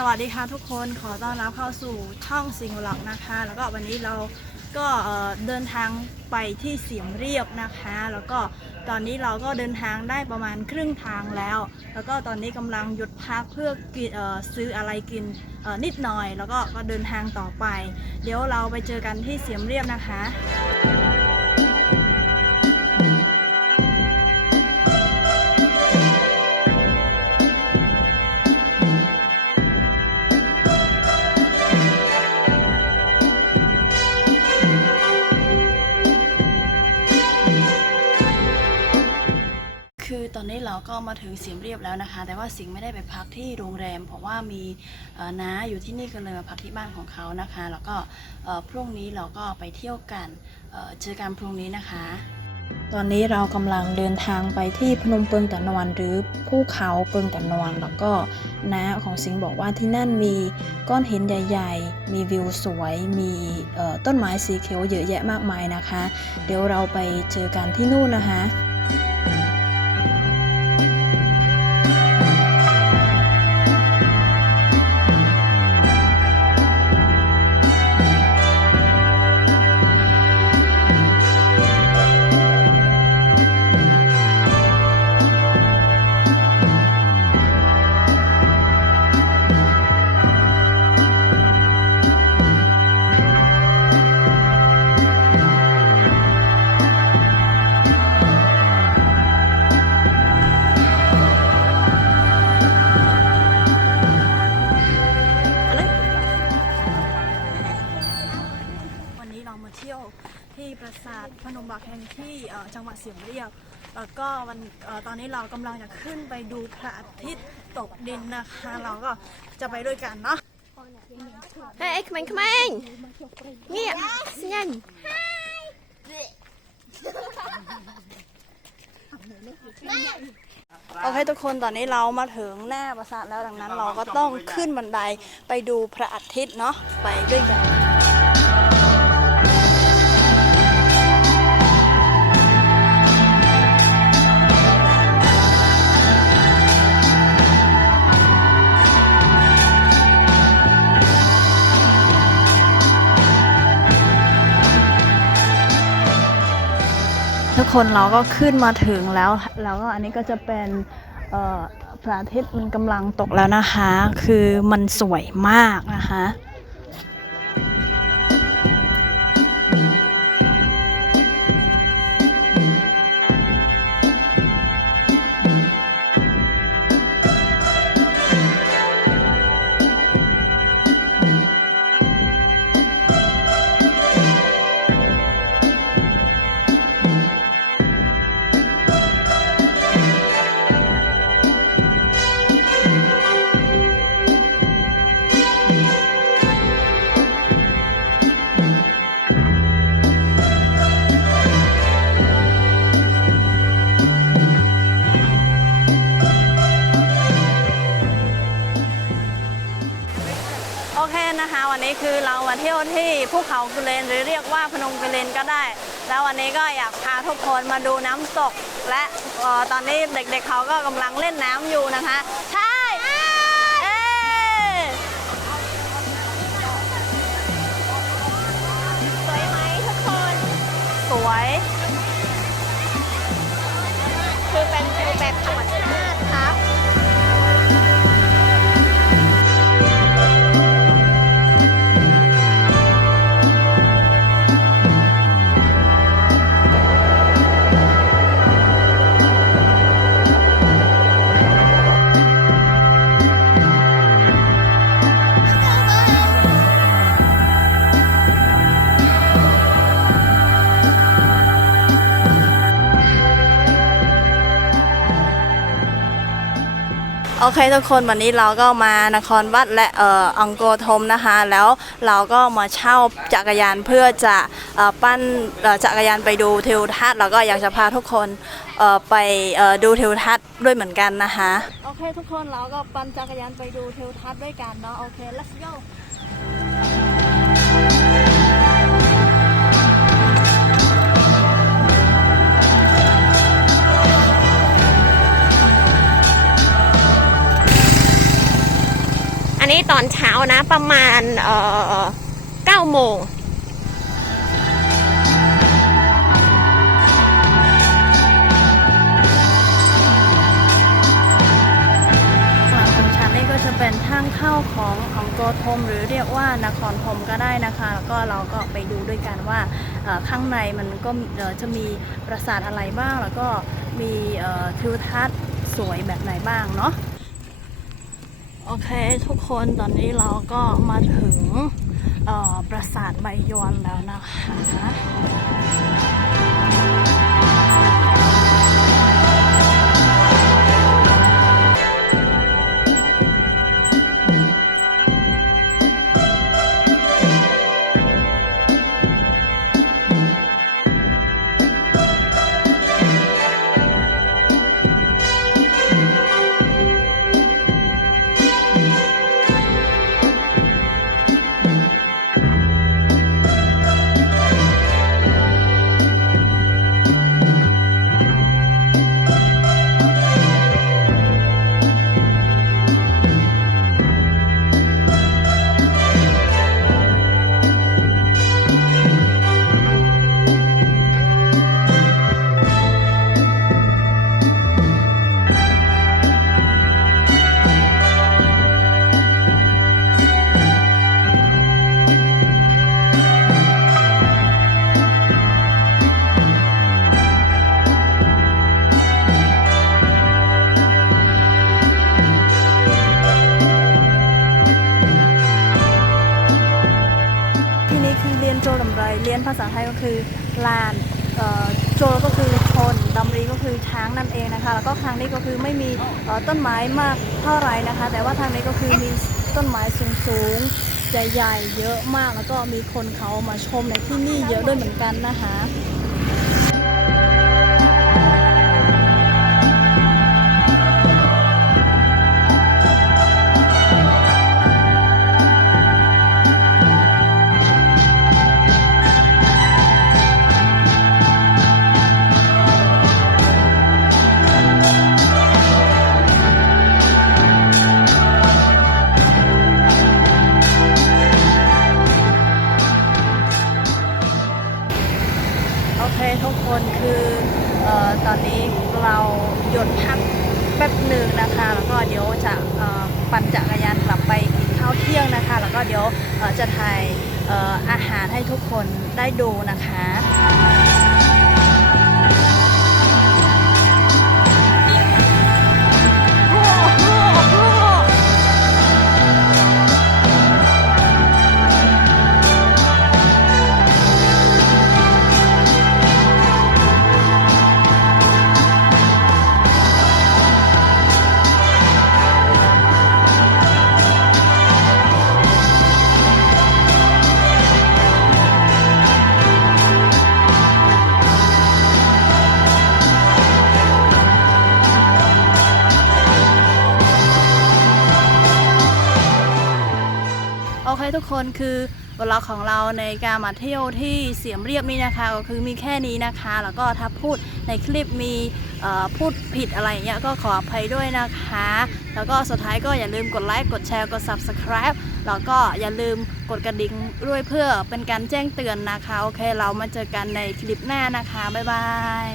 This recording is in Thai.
สวัสดีค่ะทุกคนขอต้อนรับเข้าสู่ช่องสิงห์หลักนะคะ แล้วก็วันนี้เราก็เดินทางไปที่เสียมเรียบนะคะ แล้วก็ตอนนี้เราก็เดินทางได้ประมาณครึ่งทางแล้ว แล้วก็ตอนนี้กำลังหยุดพักเพื่อกินซื้ออะไรกินนิดหน่อย แล้วก็ก็เดินทางต่อไป เดี๋ยวเราไปเจอกันที่เสียมเรียบนะคะ ก็มาถึงเสียมเรียบแล้วนะคะ แต่ว่าสิงห์ไม่ได้ไปพักที่โรงแรม เพราะว่ามีน้าอยู่ที่นี่ก็เลยมาพักที่บ้านของเขานะคะ แล้วก็พรุ่งนี้เราก็ไปเที่ยวกันเจอกันพรุ่งนี้นะคะ ตอนนี้เรากำลังเดินทางไปที่พนมเปิงตะนวนหรือภูเขาเปิงตะนวนแล้วก็น้าของสิงห์บอกว่าที่นั่นมีก้อนหินใหญ่ ๆ มีวิวสวย มีต้นไม้สีเขียวเยอะแยะมากมายนะคะ เดี๋ยวเราไปเจอกันที่นู่นนะคะ ปราสาทพนมบักแห่งที่เอ่อจังหวัดเสียมเรียบแล้วก็วันเอ่อตอนนี้เรากำลังจะขึ้นไปดูพระอาทิตย์ตกดินนะคะ เราก็จะไปด้วยกันเนาะ Hei, kom igjen, kom igjen! Ja, snønn. โอเคทุกคนตอนนี้เรามาถึงหน้าปราสาทแล้วดังนั้น เราก็ต้องขึ้นบันไดไปดูพระอาทิตย์เนาะไปด้วยกัน คนเราก็ขึ้นมาถึงแล้ว แล้วก็อันนี้ก็จะเป็นพระอาทิตย์มันกำลังตกแล้วนะคะ คือมันสวยมากนะคะ คือเรามาเที่ยวที่ภูเขากุเลนหรือเรียกว่าพนมกุเลนก็ได้ แล้ววันนี้ก็อยากพาทุกคนมาดูน้ำตก และออตอนนี้เด็กๆเขาก็กำลังเล่นน้ำอยู่นะคะถ้า โอเคทุกคนวันนี้เราก็มานครวัดและเอ่ออังโกธมนะคะ แล้วเราก็มาเช่าจักรยานเพื่อจะเอ่อปั้นเอ่อจักรยานไปดูทิวทัศน์แล้วก็อยากจะพาทุกคนเอ่อไปเอ่อดูทิวทัศน์ด้วยเหมือนกันนะคะโอเคทุกคนเราก็ปั่นจักรยานไปดูทิวทัศน์ด้วยกันเนาะโอเค let's go นนี้ตอนเช้านะประมาณเอ่อเก้าโมงหลังของฉันนี่ก็จะเป็นทางเข้าของของโกธมหรือเรียกว่านครธมก็ได้นะคะแล้วก็เราก็ไปดูด้วยกันว่าข้างในมันก็จะมีปราสาทอะไรบ้าง แล้วก็มีทิวทัศน์สวยแบบไหนบ้างเนาะ โอเคทุกคนตอนนี้เราก็มาถึงปราสาทใบยวนแล้วนะคะ นภาษาไทยก็คือลานโจก็คือชนดำรีก็คือช้างนั่นเองนะคะ แล้วก็ทางนี้ก็คือไม่มีต้นไม้มากเท่าไหร่นะคะ แต่ว่าทางนี้ก็คือมีต้นไม้สูงๆใหญ่ๆเยอะมาก แล้วก็มีคนเขามาชมในที่นี่เยอะด้วยเหมือนกันนะคะ แล้วก็เดี๋ยวจะถ่ายอาหารให้ทุกคนได้ดูนะคะ ทุกคนคือเวลาของเราในการมาเที่ยวที่เสียมเรียบนี่นะคะ ก็คือมีแค่นี้นะคะ แล้วก็ถ้าพูดในคลิปมีพูดผิดอะไรเงี้ยก็ขออภัยด้วยนะคะ แล้วก็สุดท้ายก็อย่าลืมกดไลค์กดแชร์กด subscribe แล้วก็อย่าลืมกดกระดิ่งด้วยเพื่อเป็นการแจ้งเตือนนะคะ โอเค เรามาเจอกันในคลิปหน้านะคะ บ๊ายบาย